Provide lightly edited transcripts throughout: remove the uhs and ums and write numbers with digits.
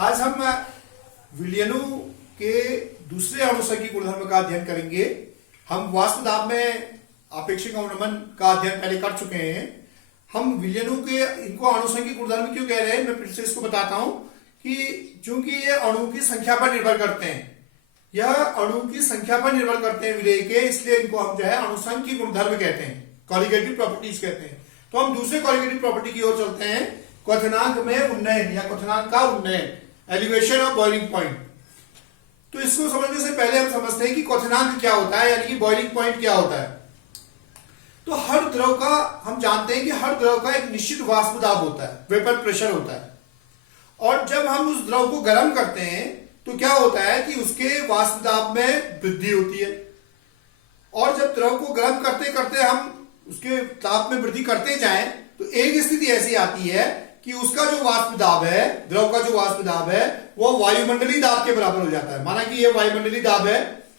आज हम विलयनों के दूसरे अणुसंख्यिक गुणधर्म का अध्ययन करेंगे। हम वाष्प दाब में आपेक्षिक अवनमन का अध्ययन पहले कर चुके हैं। हम विलयनों के इनको अणुसंख्यिक गुणधर्म क्यों कह रहे हैं, मैं फिर से इसको बताता हूं कि चूंकि ये अणु की संख्या पर निर्भर करते हैं, यह अणु की संख्या पर निर्भर करते हैं विलेय के, इसलिए इनको हम जो है अणुसंख्यिक गुणधर्म कहते हैं, कॉलिगेटिव प्रॉपर्टीज कहते हैं। तो हम दूसरे कॉलिगेटिव प्रॉपर्टी की ओर चलते हैं, क्वथनांक में उन्नयन या क्वथनांक का उन्नयन, एलिवेशन ऑफ बॉइलिंग पॉइंट। तो इसको समझने से पहले हम समझते हैं कि क्वथनांक क्या होता है, यानी कि बॉइलिंग पॉइंट क्या होता है। तो हर द्रव का हम जानते हैं कि हर द्रव का एक निश्चित वाष्प दाब होता है, वेपर प्रेशर होता है, और जब हम उस द्रव को गर्म करते हैं तो क्या होता है कि उसके वाष्प दाब में वृद्धि होती है। और जब द्रव को गर्म करते करते हम उसके ताप में वृद्धि करते जाएं तो एक स्थिति ऐसी आती है कि उसका जो वाष्प दाब है, द्रव का जो वाष्प दाब है, वो वायुमंडलीय दाब के बराबर हो जाता है। माना कि ये वायुमंडलीय दाब है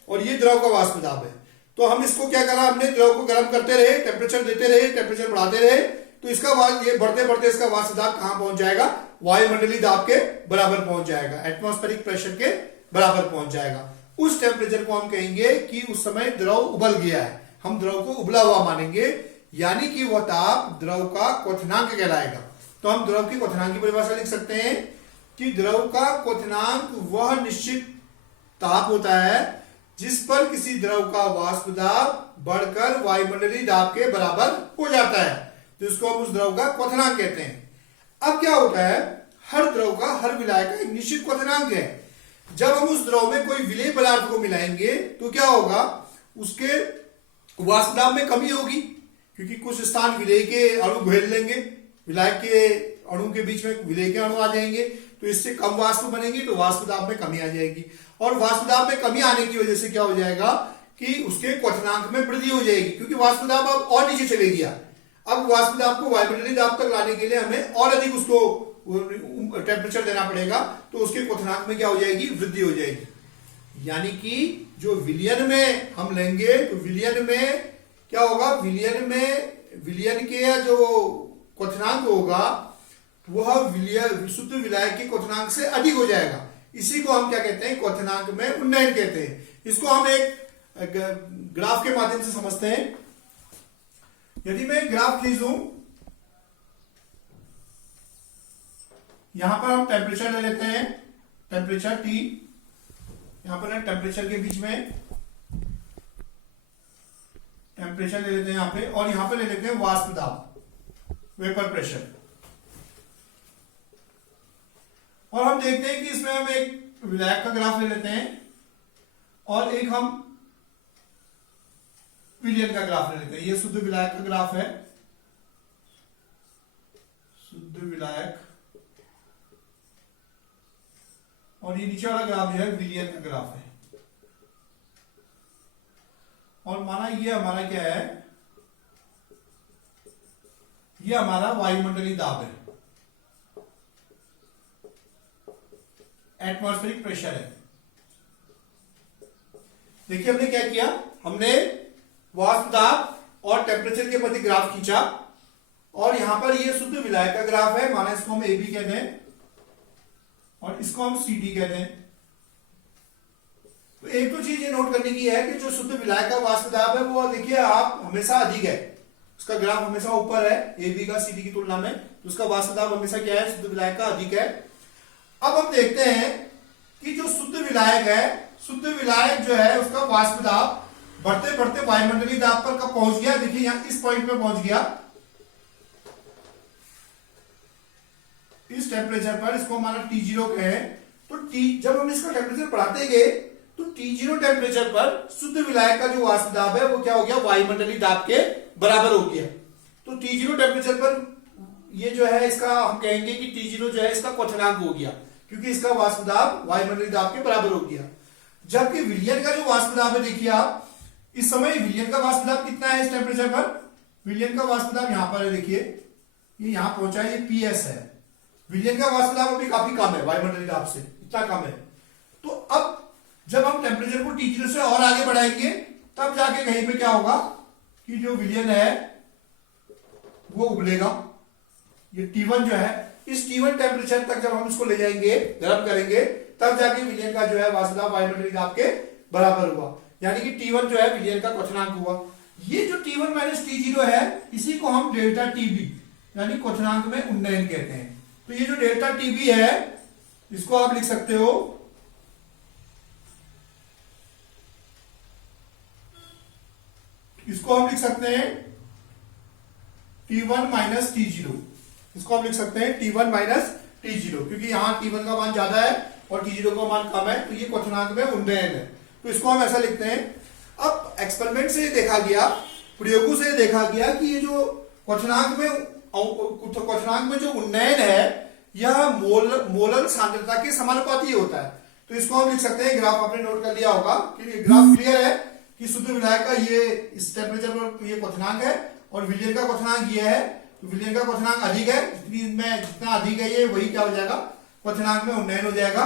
और ये द्रव का वाष्प दाब है, तो हम इसको क्या करा, हमने द्रव को गर्म करते रहे, टेम्परेचर देते रहे, टेम्परेचर बढ़ाते रहे, तो इसका ये बढ़ते बढ़ते इसका वाष्प दाब कहां पहुंच जाएगा, वायुमंडलीय दाब के बराबर पहुंच जाएगा, एटमॉस्फेरिक प्रेशर के बराबर पहुंच जाएगा। उस टेम्परेचर को हम कहेंगे कि उस समय द्रव उबल गया है, हम द्रव को उबला हुआ मानेंगे, यानी कि वह ताप द्रव का क्वथनांक कहलाएगा। तो हम द्रव की क्वथनांक की परिभाषा लिख सकते हैं कि द्रव का क्वथनांक वह निश्चित ताप होता है जिस पर किसी द्रव का वाष्प दाब बढ़कर वायुमंडलीय दाब के बराबर हो जाता है, तो इसको हम उस द्रव का क्वथनांक कहते हैं। अब क्या होता है, हर द्रव का, हर विलायक का एक निश्चित क्वथनांक है। जब हम उस द्रव में कोई विलेय पदार्थ को मिलाएंगे तो क्या होगा, उसके वाष्प दाब में कमी होगी, क्योंकि कुछ स्थान विलेय के अणु घेर लेंगे, विलायक के अणु के बीच में विलेय के अणु आ जाएंगे, तो इससे कम वाष्प बनेंगे, तो वाष्प दाब में कमी आ जाएगी। और वाष्प दाब में कमी आने की वजह से क्या हो जाएगा कि उसके क्वथनांक में वृद्धि हो जाएगी, क्योंकि वाष्प दाब अब और नीचे चले गया। अब वाष्प दाब को वायुमंडलीय दाब तक लाने के लिए हमें और अधिक उसको टेम्परेचर देना पड़ेगा, तो उसके क्वथनांक में क्या हो जाएगी, वृद्धि हो जाएगी। यानी कि जो विलयन में हम लेंगे तो विलयन में क्या होगा, विलयन के जो क्वथनांक होगा वह शुद्ध विलायक के क्वथनांक से अधिक हो जाएगा। इसी को हम क्या कहते हैं, क्वथनांक में उन्नयन कहते हैं। इसको हम एक ग्राफ के माध्यम से समझते हैं। यदि मैं ग्राफ खींचूं, यहां पर हम टेम्परेचर ले लेते हैं, टेम्परेचर T, यहां पर टेम्परेचर के बीच में टेम्परेचर ले लेते हैं यहां पे, और यहां पे ले लेते हैं वाष्प दाब, वेपर प्रेशर। और हम देखते हैं कि इसमें हम एक विलायक का ग्राफ ले लेते हैं और एक हम विलयन का ग्राफ ले लेते हैं। ये शुद्ध विलायक का ग्राफ है, शुद्ध विलायक, और ये नीचे वाला ग्राफ जो है विलयन का ग्राफ है। और माना ये हमारा क्या है, ये हमारा वायुमंडलीय दाब है, एटमॉस्फेरिक प्रेशर है। देखिए हमने क्या किया, हमने वाष्प दाब और टेम्परेचर के प्रति ग्राफ खींचा, और यहां पर ये शुद्ध विलायक का ग्राफ है, माना इसको हम AB कहते हैं और इसको हम CD कहते हैं। तो एक तो चीज ये नोट करने की है कि जो शुद्ध विलायक का वाष्प दाब है वो देखिए आप हमेशा अधिक है, उसका ग्राफ हमेशा ऊपर है AB का CD की तुलना में, तो उसका वाष्प दाब हमेशा क्या है, शुद्ध विलायक का अधिक है। अब हम देखते हैं कि जो शुद्ध विलायक है, शुद्ध विलायक जो है उसका वाष्प दाब बढ़ते बढ़ते वायुमंडलीय दाब पर कब पहुंच गया, देखिए यहां इस पॉइंट पे पहुंच गया, इस टेम्परेचर पर, इसको हमारा T0 कहें। तो जब हम इसका टेम्परेचर बढ़ाते गए तो T0 टेम्परेचर पर शुद्ध विलायक का जो वाष्प दाब है वो क्या हो गया, वायुमंडलीय दाब के बराबर हो गया। तो T0 टेम्परेचर पर ये जो है इसका हम कहेंगे कि T0 जो है इसका क्वथनांक हो गया, क्योंकि इसका वाष्प दाब वायुमंडलीय दाब के बराबर हो गया। जबकि विलयन का जो वाष्प दाब है, देखिए आप इस समय विलयन का वाष्प दाब कितना है इस टेम्परेचर पर, विलयन का वाष्प दाब यहां पर है, देखिए ये यहां पहुंचा है, ये PS है। विलयन का वाष्प दाब अभी काफी कम है, वायुमंडलीय दाब से इतना कम है। तो अब जब हम टेम्परेचर को T0 से और आगे बढ़ाएंगे तब जाके कहीं पे क्या होगा कि जो विलयन है वो उबलेगा, ये T1 जो है इस T1 टेम्परेचर तक जब हम इसको ले जाएंगे, गर्म करेंगे, तब जाके विलयन का जो है वाष्प दाब वायुमंडलीय दाब के बराबर हुआ, यानी कि T1 जो है विलयन का क्वथनांक हुआ। ये जो T1 माइनस T0 है, इसी को हम डेल्टा टीबी यानी क्वथनांक में उन्नयन कहते हैं। तो ये जो डेल्टा टीबी है, इसको आप लिख सकते हो इसको हम लिख सकते हैं T1 माइनस T0। इसको हम लिख सकते हैं T1 माइनस T0, क्योंकि यहां T1 का मान ज्यादा है और T0 का मान कम है, तो ये क्वथनांक में उन्नयन है, तो इसको हम ऐसा लिखते हैं। अब एक्सपेरिमेंट से देखा गया, प्रयोगों से देखा गया कि ये जो क्वथनांक में जो उन्नयन है, यह मोलर सांद्रता के समानुपाती होता है। तो इसको हम लिख सकते हैं, ग्राफ आपने नोट कर लिया होगा कि ग्राफ क्लियर है कि शुद्ध विलायक का ये इस टेम्परेचर पर ये क्वथनांक है और विलयन का क्वथनांक ये है। तो विलयन का क्वथनांक अधिक है, जितना अधिक है ये, वही क्या हो जाएगा, क्वथनांक में उन्नयन हो जाएगा।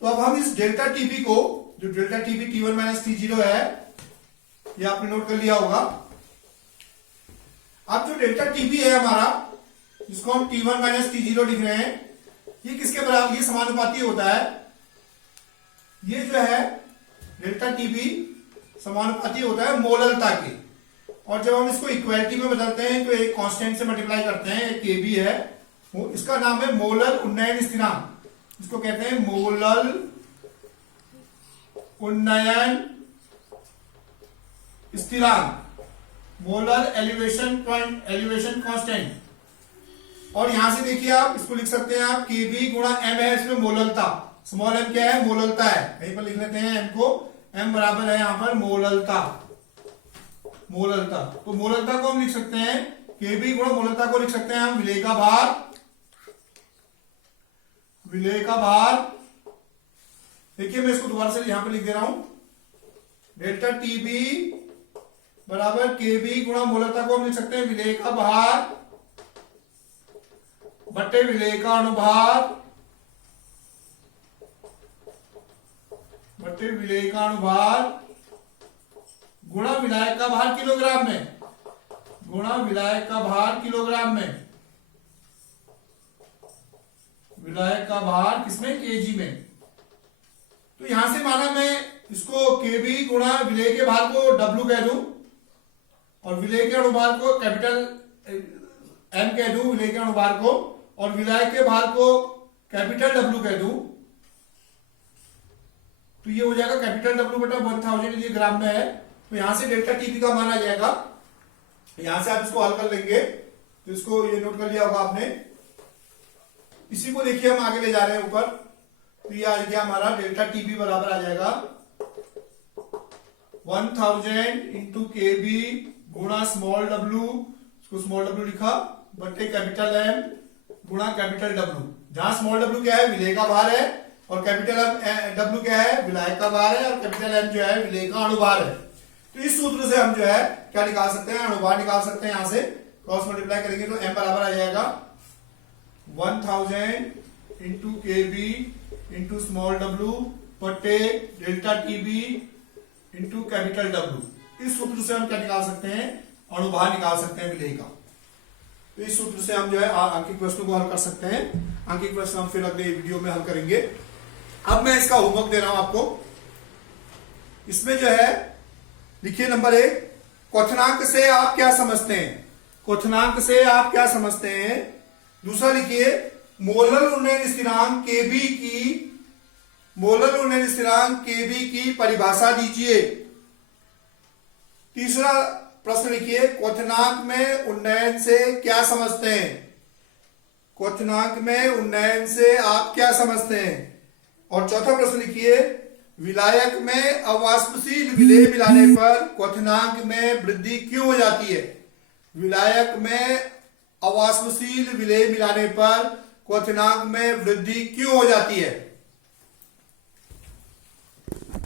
तो अब हम इस डेल्टा टीबी को, जो delta TB T1 minus T0 है, ये आपने नोट कर लिया होगा। अब जो डेल्टा टीबी है हमारा, जिसको हम T1 माइनस T0 लिख रहे हैं, ये किसके बराबर, ये समानुपाती होता है। ये जो है डेल्टा टीबी समानुपाती होता है मोललता के, और जब हम इसको इक्वालिटी में बदलते हैं तो एक कांस्टेंट से मल्टीप्लाई करते हैं, एक Kb है, वो इसका नाम है मोलर उन्नयन स्थिरांक। इसको कहते हैं मोलल उन्नयन स्थिरांक, मोलर एलिवेशन कांस्टेंट। और यहां से देखिए आप इसको लिख सकते हैं आप Kb गुणा m है, इसमें मोललता, स्मॉल m क्या है, मोललता है, कहीं पर लिख लेते हैं m को, m बराबर है यहां पर मोललता। तो मोललता को हम लिख सकते हैं Kb गुणा मोललता को लिख सकते हैं हम विलेय का भार। देखिए मैं इसको दोबारा से यहां पे लिख दे रहा हूं, डेल्टा टीबी बराबर Kb गुणा मोललता को हम लिख सकते हैं विलेय का भार बटे विलेय का अनुभार बटे विलेय का अनुभार गुणा विलायक का भार किलोग्राम में, गुणा विलायक का भार किलोग्राम में, विलायक का भार किसमें, केजी में। तो यहां से माना मैं इसको Kb गुणा विलेय के भार को W कह दूं और विलेय के अनुभार को कैपिटल M कह दूं, विलेय के अनुभार को, और विलायक के भार को कैपिटल W कह दूं, तो ये हो जाएगा कैपिटल W बटा 1000, ये ग्राम में है। तो यहां से डेल्टा टीबी का मान आ जाएगा, यहां से आप इसको हल कर लेंगे, तो इसको ये नोट कर लिया होगा आपने। इसी को देखिए हम आगे ले जा रहे हैं ऊपर, तो ये आ गया हमारा डेल्टा टीबी बराबर आ जाएगा 1000 इंटू Kb गुणा स्मॉल w, इसको स्मॉल w लिखा, बटे कैपिटल M गुणा कैपिटल W, जहां स्मॉल w क्या है, विलेय का भार है, और कैपिटल W क्या है, विलायक का भार है, और कैपिटल M जो है विलेय का अनुभार है। तो इस सूत्र से हम जो है क्या निकाल सकते हैं, अनुभार निकाल सकते हैं। यहां से क्रॉस मल्टीप्लाई करेंगे तो M बराबर आ जाएगा 1000 into Kb into small w बटे delta TB into capital W। इस सूत्र से हम क्या निकाल सकते हैं, अनुभार निकाल सकते हैं विलेय का। तो इस सूत्र से हम जो है आंकिक प्रश्नों को हल कर सकते हैं। आंकिक प्रश्न हम फिर अगले वीडियो में हल करेंगे। अब मैं इसका होमवर्क दे रहा हूं आपको। इसमें जो है लिखिए नंबर 1, क्वथनांक से आप क्या समझते हैं, क्वथनांक से आप क्या समझते हैं। दूसरा लिखिए मोलर उन्नयन स्थिरांक Kb की परिभाषा दीजिए। तीसरा प्रश्न लिखिए क्वथनांक में उन्नयन से क्या समझते हैं, क्वथनांक में उन्नयन से आप क्या समझते हैं। और चौथा प्रश्न लिखिए विलायक में अवाष्पशील विलेय मिलाने पर क्वथनांक में वृद्धि क्यों हो जाती है, विलायक में अवाष्पशील विलेय मिलाने पर क्वथनांक में वृद्धि क्यों हो जाती है।